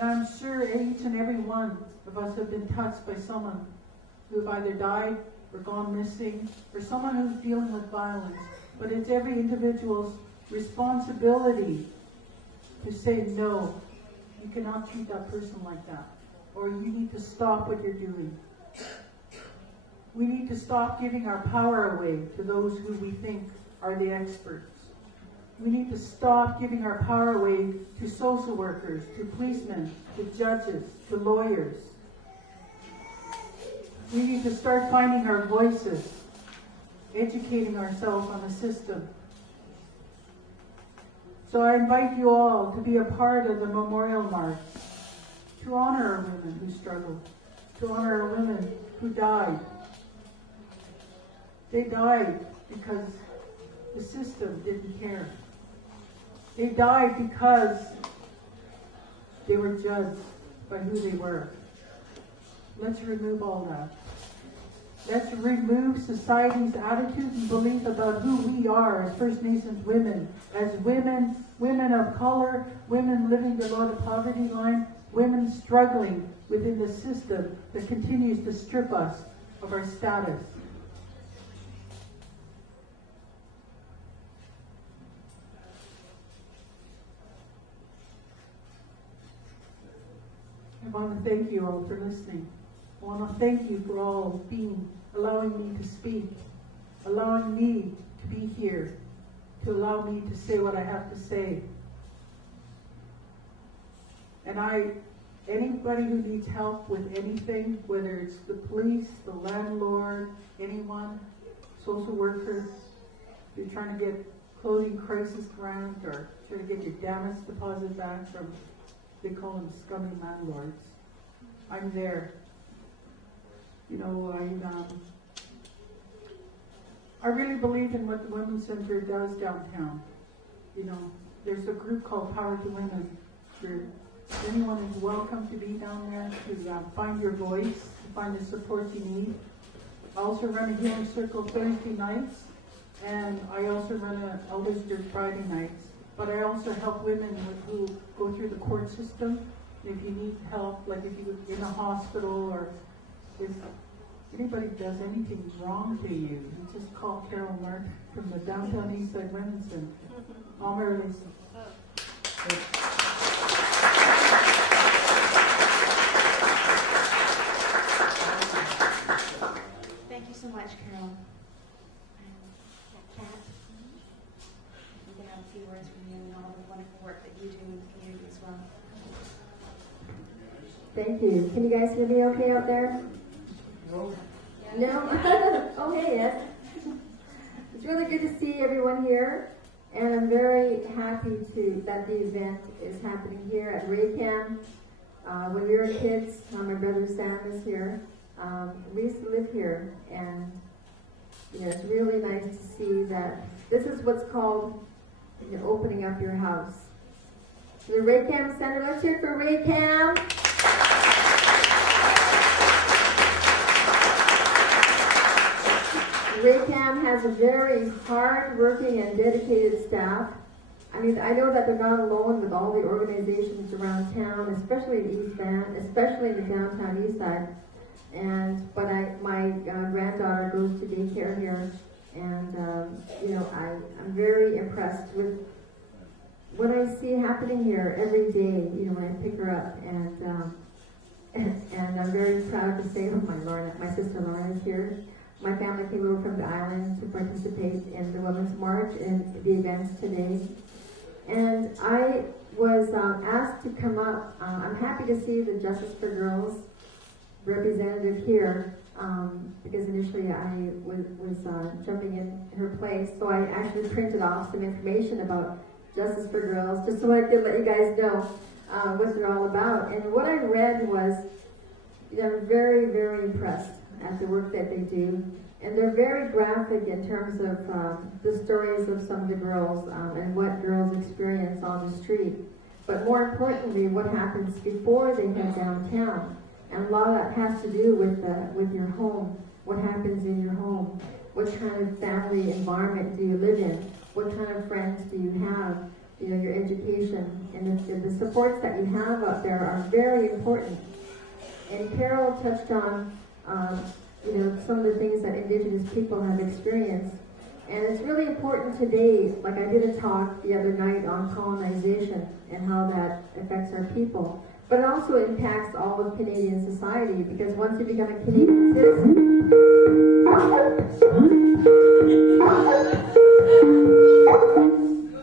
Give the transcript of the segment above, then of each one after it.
And I'm sure each and every one of us have been touched by someone who have either died or gone missing, or someone who's dealing with violence. But it's every individual's responsibility to say, no, you cannot treat that person like that. Or you need to stop what you're doing. We need to stop giving our power away to those who we think are the experts. We need to stop giving our power away to social workers, to policemen, to judges, to lawyers. We need to start finding our voices, educating ourselves on the system. So I invite you all to be a part of the Memorial March, to honor our women who struggled, to honor our women who died. They died because the system didn't care. They died because they were judged by who they were. Let's remove all that. Let's remove society's attitudes and belief about who we are as First Nations women, as women, women of color, women living below the poverty line, women struggling within the system that continues to strip us of our status. I want to thank you all for listening. I want to thank you for all allowing me to speak, allowing me to be here, to allow me to say what I have to say. And anybody who needs help with anything, whether it's the police, the landlord, anyone, social worker, if you're trying to get clothing crisis grant or trying to get your damage deposit back from, they call them scummy landlords, I'm there. You know, I really believe in what the Women's Center does downtown. You know, there's a group called Power to Women. Anyone is welcome to be down there to find your voice, to find the support you need. I also run a healing circle Thursday nights, and I also run an Elders Group Friday nights. But I also help women who go through the court system. If you need help, like if you're in a hospital or if anybody does anything wrong to you, you just call Carol Mark from the Downtown Eastside Women's Center. Thank you so much, Carol. Kat, we can have a few words from you and all the wonderful work that you do in the community as well. Thank you. Can you guys hear me okay out there? No. No? Oh, hey, yes. It's really good to see everyone here, and I'm very happy that the event is happening here at Raycam. When we were kids, my brother Sam is here. We used to live here, and it's really nice to see that this is what's called opening up your house. The Raycam Center, let's hear it for Raycam. Raycam has a very hard-working and dedicated staff. I mean, I know that they're not alone with all the organizations around town, especially in East Van, especially in the downtown East Side. But my granddaughter goes to daycare here, and I'm very impressed with what I see happening here every day. When I pick her up, and I'm very proud to say, my sister Lorna is here. My family came over from the island to participate in the Women's March and the events today. And I was asked to come up. I'm happy to see the Justice for Girls representative here, because initially I was jumping in her place. So I actually printed off some information about Justice for Girls, just so I could let you guys know what they're all about. And what I read was, I'm very, very impressed at the work that they do. And they're very graphic in terms of the stories of some of the girls and what girls experience on the street. But more importantly, what happens before they head downtown. And a lot of that has to do with your home. What happens in your home? What kind of family environment do you live in? What kind of friends do you have? your education, and the supports that you have out there are very important. And Carol touched on, some of the things that Indigenous people have experienced. And it's really important today, like I did a talk the other night on colonization and how that affects our people. But it also impacts all of Canadian society, because once you become a Canadian citizen...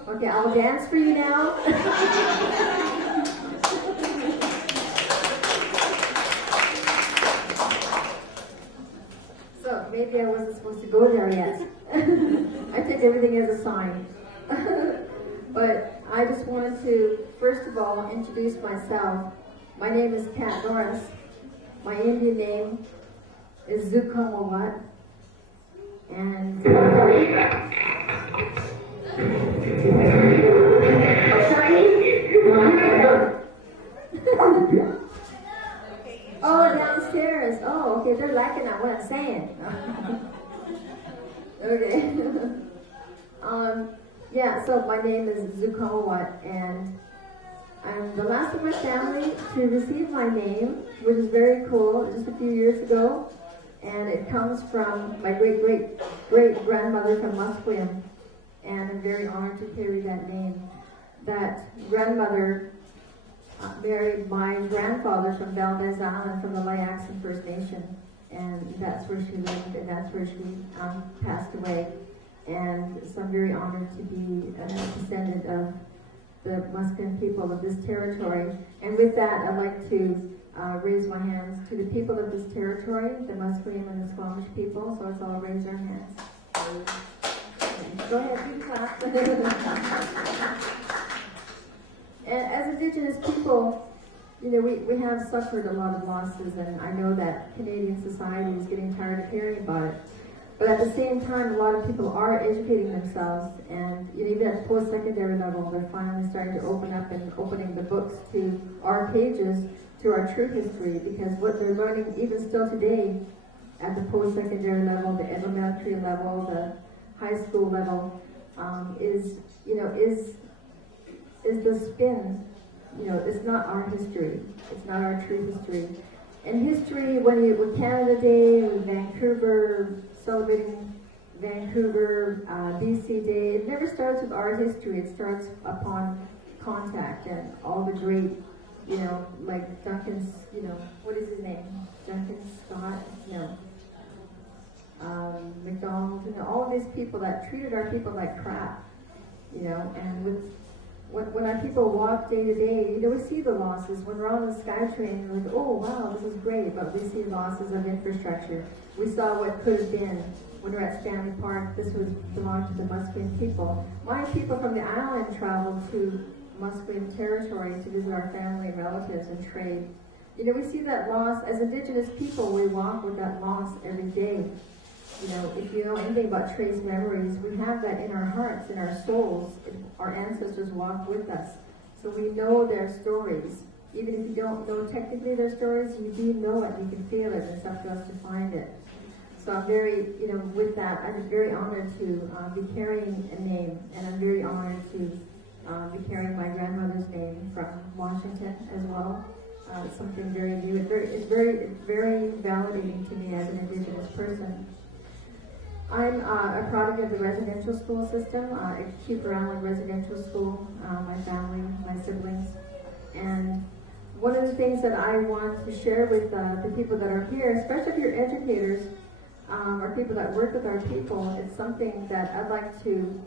Okay, I'll dance for you now. So, maybe I wasn't supposed to go there yet. I take everything as a sign. But I just wanted to, first of all, introduce myself. My name is Kat Norris. My Indian name is Zukamawat. And oh, downstairs. Oh, okay, they're liking what I'm saying. Okay. Yeah, so my name is Zukamawat, and I'm the last of my family to receive my name, which is very cool, just a few years ago. And it comes from my great-great-great-grandmother from Musqueam, and I'm very honored to carry that name. That grandmother married my grandfather from Valdez Island, from the Layaxon First Nation, and that's where she lived, and that's where she passed away. And so I'm very honored to be a descendant of the Musqueam people of this territory. And with that, I'd like to raise my hands to the people of this territory, the Musqueam and the Squamish people. So let's all raise our hands. Go ahead, you clap. And as Indigenous people, we have suffered a lot of losses, and I know that Canadian society is getting tired of hearing about it. But at the same time, a lot of people are educating themselves, and even at post-secondary level, they're finally starting to open up and opening the books to our pages, to our true history, because what they're learning even still today at the post-secondary level, the elementary level, the high school level, is the spin. It's not our history. It's not our true history. And history, with Canada Day, with Vancouver, celebrating Vancouver, BC Day, it never starts with our history. It starts upon contact and all the great, like Duncan's, what is his name? Duncan Scott? No. McDonald, all of these people that treated our people like crap, and when our people walk day to day, we see the losses. When we're on the SkyTrain, we're like, oh wow, this is great, but we see losses of infrastructure. We saw what could have been when we were at Stanley Park. This belonged to the Musqueam people. My people from the island traveled to Musqueam territory to visit our family and relatives and trade. We see that loss. As Indigenous people, we walk with that loss every day. If you know anything about trace memories, we have that in our hearts, in our souls. Our ancestors walked with us. So we know their stories. Even if you don't know technically their stories, you do know it, you can feel it, it's up to us to find it. So I'm very, with that, I'm very honored to be carrying a name, and I'm very honored to be carrying my grandmother's name from Washington as well. It's something very new. It's very validating to me as an Indigenous person. I'm a product of the residential school system, at Cooper Island Residential School, my family, my siblings. And one of the things that I want to share with the people that are here, especially if you're educators, or people that work with our people, it's something that I'd like to,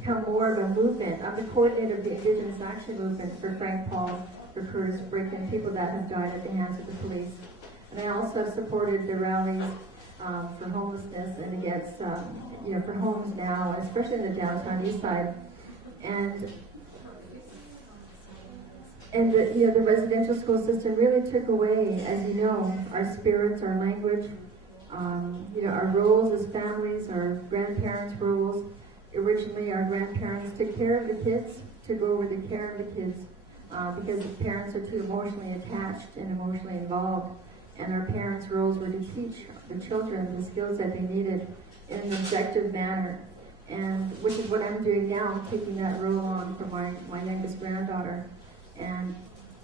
become more of a movement. I'm the coordinator of the Indigenous Action Movement for Frank Paul, for Curtis Brick, and people that have died at the hands of the police. And I also have supported the rallies for homelessness and against, for homes now, especially in the downtown east side. And the residential school system really took away, as you know, our spirits, our language, our roles as families, our grandparents' roles. Originally, our grandparents took care of the kids, took over the care of the kids, because the parents are too emotionally attached and emotionally involved. And our parents' roles were to teach the children the skills that they needed in an objective manner. and which is what I'm doing now. I'm taking that role on for my youngest granddaughter, and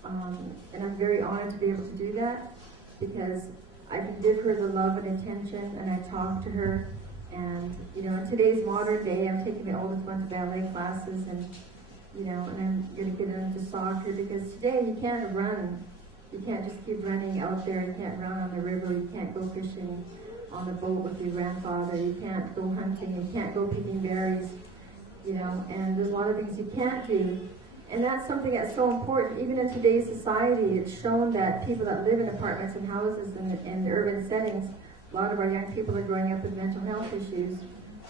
I'm very honored to be able to do that, because I can give her the love and attention, and I talk to her. And in today's modern day, I'm taking my oldest one to ballet classes, and and I'm going to get her into soccer, because today you can't run. You can't just keep running out there. You can't run on the river. You can't go fishing on the boat with your grandfather. You can't go hunting. You can't go picking berries. And there's a lot of things you can't do. And that's something that's so important. Even in today's society, it's shown that people that live in apartments and houses and urban settings, a lot of our young people are growing up with mental health issues,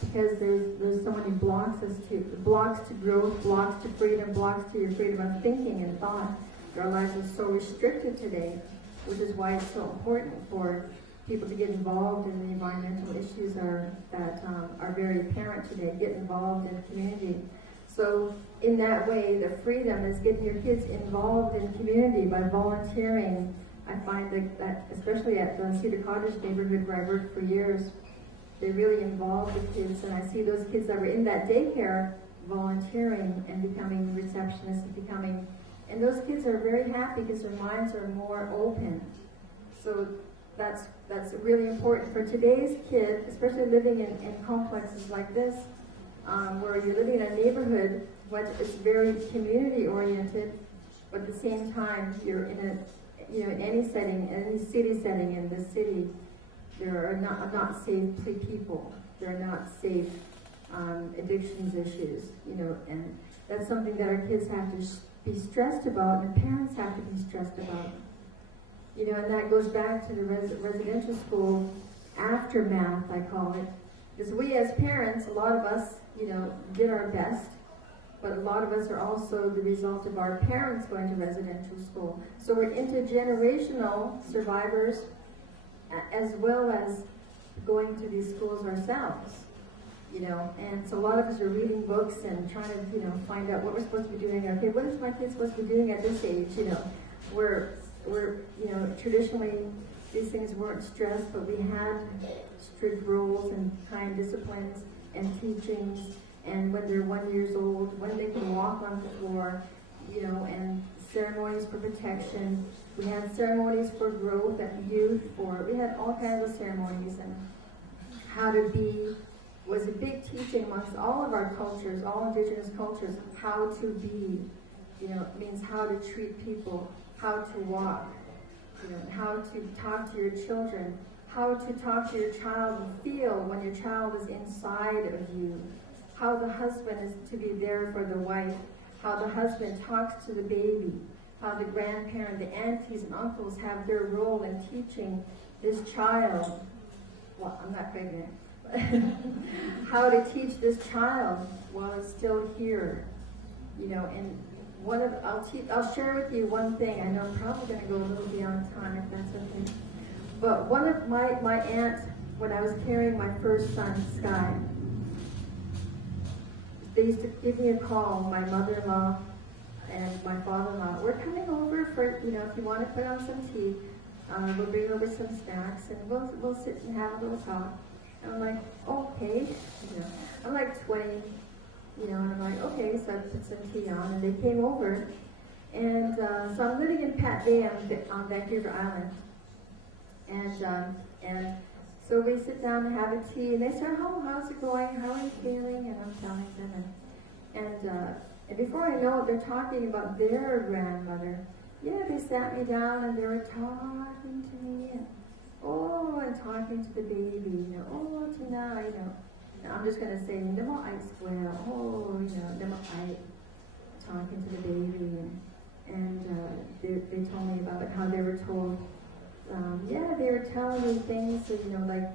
because there's so many blocks to growth, blocks to freedom, blocks to your freedom of thinking and thought. Our lives are so restricted today, which is why it's so important for people to get involved in the environmental issues that are very apparent today. Get involved in community. So in that way, the freedom is getting your kids involved in community by volunteering. I find that especially at the Cedar Cottage neighborhood where I worked for years, they really involve the kids, and I see those kids that were in that daycare volunteering and becoming receptionists and those kids are very happy because their minds are more open. So that's really important for today's kid, especially living in complexes like this, where you're living in a neighborhood which is very community oriented, but at the same time you're in any setting, any city setting in this city, there are not safe people. There are not safe addictions issues, and that's something that our kids have to be stressed about, and the parents have to be stressed about. And that goes back to the residential school aftermath, I call it. Because we as parents, a lot of us, did our best, but a lot of us are also the result of our parents going to residential school. So we're intergenerational survivors, as well as going to these schools ourselves. And so a lot of us are reading books and trying to, find out what we're supposed to be doing. Okay, what is my kid supposed to be doing at this age? We're traditionally these things weren't stressed, but we had strict rules and kind disciplines and teachings. And when they're 1 year old, when they can walk on the floor, and ceremonies for protection. We had ceremonies for growth and youth. We had all kinds of ceremonies, and how to be was a big teaching amongst all of our cultures, all indigenous cultures, how to be. It means how to treat people, how to walk, how to talk to your children, how to talk to your child and feel when your child is inside of you, how the husband is to be there for the wife, how the husband talks to the baby, how the grandparent, the aunties and uncles have their role in teaching this child. Well, I'm not pregnant. How to teach this child while it's still here, and I'll share with you one thing. I know I'm probably going to go a little beyond time, if that's okay. But one of my aunt, when I was carrying my first son, Sky, they used to give me a call, my mother-in-law and my father-in-law. We're coming over for, if you want to put on some tea, we'll bring over some snacks, and we'll sit and have a little talk. And I'm like, okay, I'm like 20, and I'm like, okay, so I put some tea on, and they came over, and so I'm living in Pat Bay on Vancouver Island, and so we sit down and have a tea, and they say, how's it going, how are you feeling, and I'm telling them, and before I know it, they're talking about their grandmother. Yeah, they sat me down, and they were talking to me, and talking to the baby, tonight, and I'm just going to say, Nemo ice well, Nemo ice, talking to the baby, and they told me about how they were told, they were telling me things, like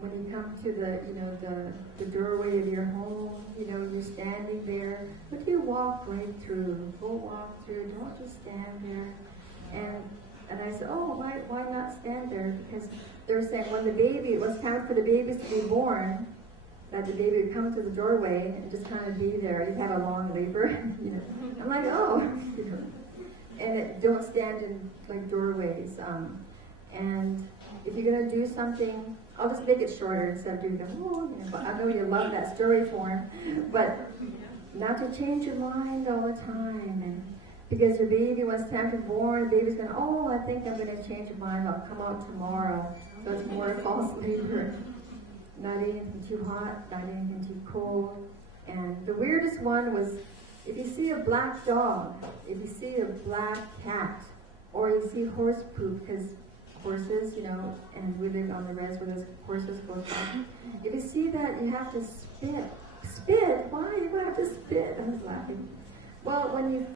when you come to the doorway of your home, you're standing there, but you walk right through, go walk through, don't just stand there, and I said, why not stand there? Because they were saying when it was time for the babies to be born, that the baby would come to the doorway and just kind of be there. You'd have a long labor, I'm like, and don't stand in like doorways. And if you're going to do something I'll just make it shorter instead of doing the whole, but I know you love that story form. But not to change your mind all the time. And because your baby, when it's time to born, the baby's going, oh, I think I'm going to change my mind. I'll come out tomorrow. So it's more false labor. Not anything too hot, not anything too cold. And the weirdest one was, if you see a black dog, if you see a black cat, or you see horse poop, because horses, and we live on the res where those horses go through. If you see that, you have to spit. Spit? Why? You have to spit? I was laughing. Well, when you